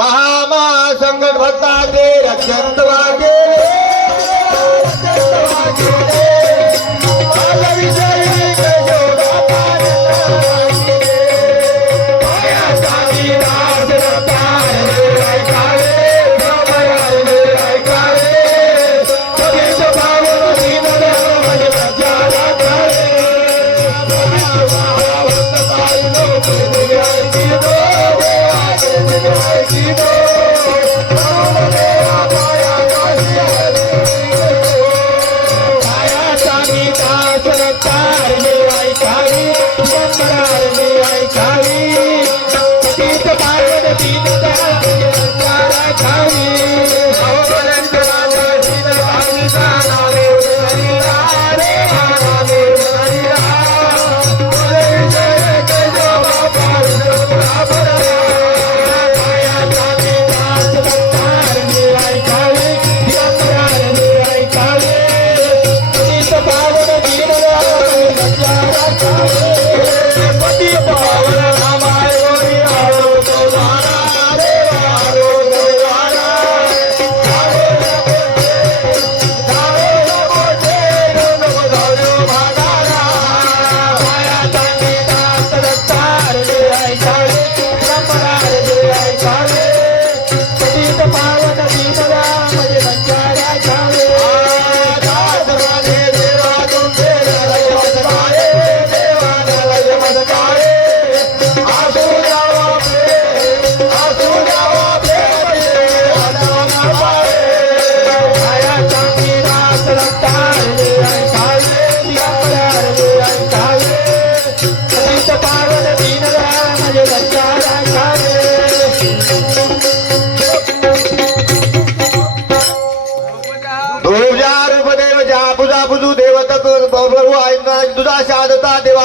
महामा संकट भक्ताचे रक्षण 在。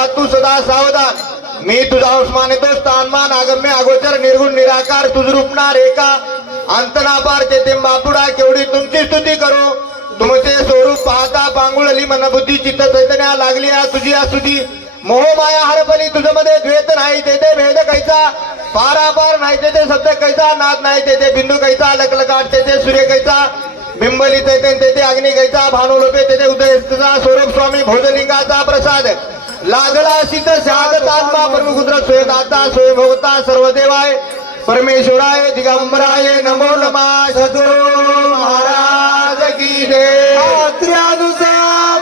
शादता तू सदा सावधान. मी तुझा उस्मान येतो स्थानमान आगम्य अगोचर निर्गुण निराकार तुझ रूपणार एका अंतनापार तेथे बापुडा केवढी तुमची स्तुती करू. तुमचे स्वरूप पाहता पांगुळली मन बुद्धी चित्त चैतन्या लागली आ तुझी स्तुती मोह माया हरपली तुझमध्ये द्वेत नाही तेथे भेद कैसा? पारापार नाही तेथे शब्द कैसा? नाद नाही तेथे बिंदू कैसा? लकलकाट तेथे सूर्य कैसा? बिंबली तेथे तेथे अग्नी कैसा भानुलोपे तेथे उदय तुझा स्वरूप स्वामी भोजलिंगाचा प्रसाद. लागला सिद्ध शहादतात्मा परमगुद्र स्वयदाता स्वयंभोगता सर्वदेवाय परमेश्वराय दिगंबराय नमो नमा सद्गुरु महाराज की जय.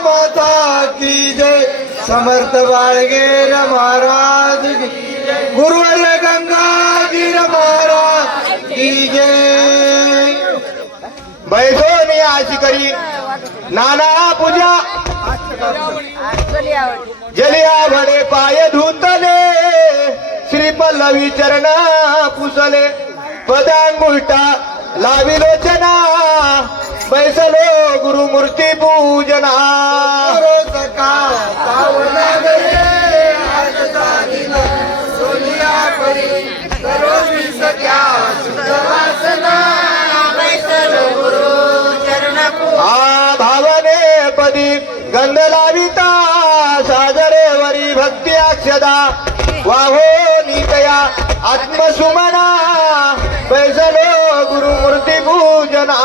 माता की जय. समर्थ बाळगेर महाराज की गुरुवर गंगाधीर महाराज की जय. बैसोनी आशी करी नाना पूजा। जलिया भडे पाय धुतले श्री पल्लवी चरणा पुसले पदांगुलटा लावी लोचना बैसलो गुरुमूर्ती पूजना। आ पदी गंध लाविता साजरे वरी भक्ती अक्षदा वाहो नीतया आत्मसुमना बैसलो गुरुमूर्ती पूजना.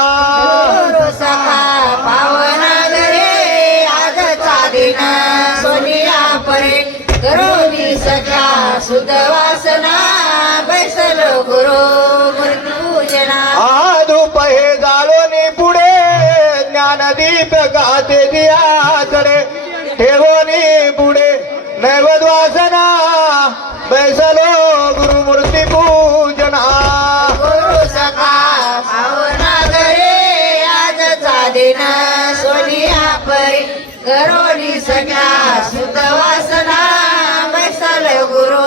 सुदवासना गाते दियाकडे ठेवोनी पुढे. नैवद्वासना बैसलो गुरुमूर्ती पूजना. गुरु सखा भावना आजचा दिन सोनिया परी गरोडी सख्या सुतवासना बैसल गुरु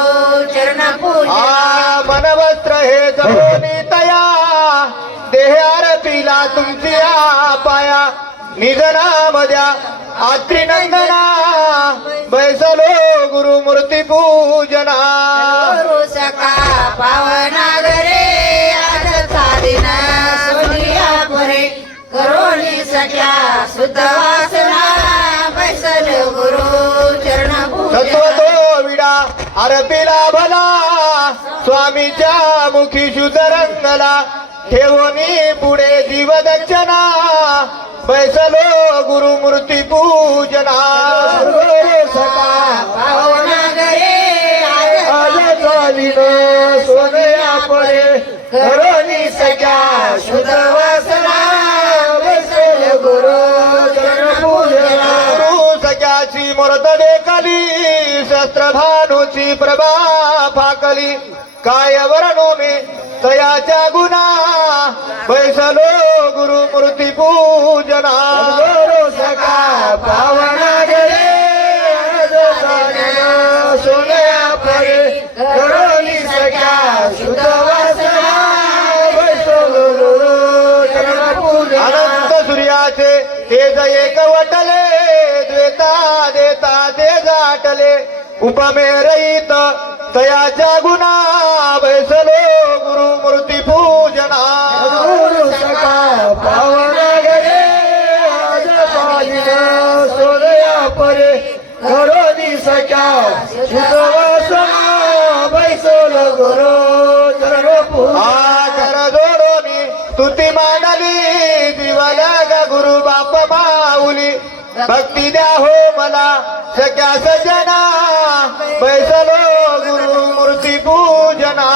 चरण पूजा आ मनवस्त्र हे पिला तुमची आ पाया. निधना मध्या आत्रिनंदना बैसलो गुरुमूर्ती पूजना. गुरु सखा पावना गरे आजचा दिन सोनिया परी. गरोडी सख्या सुतवासना बैसल गुरु चरण पूजा तत्व तो विडा अरपिला भला. स्वामीच्या मुखी शुद्ध रंगला ठेवणी पुढे जीवदक्षना बैसलो गुरुमूर्ती पूजना. सका मूर्त देखली शस्त्र भानुची प्रभा फाकली काय वर्णोनी तयाच्या गुणा. बैसलो गुरु मूर्ती पूजना तेज एक वटले द्वेता देता तेज आटले उपमे रहित तयाच्या गुणा बैसलो गुरु मूर्ती पूजना. सोनया परे. करोनी सख्या बैसलो गुरु चरण पूजना जोडोनी स्तुती मांडली जीवाला तुली भक्ती द्या हो मला सगळ्या सजना बैसलो गुरु मूर्ती पूजना.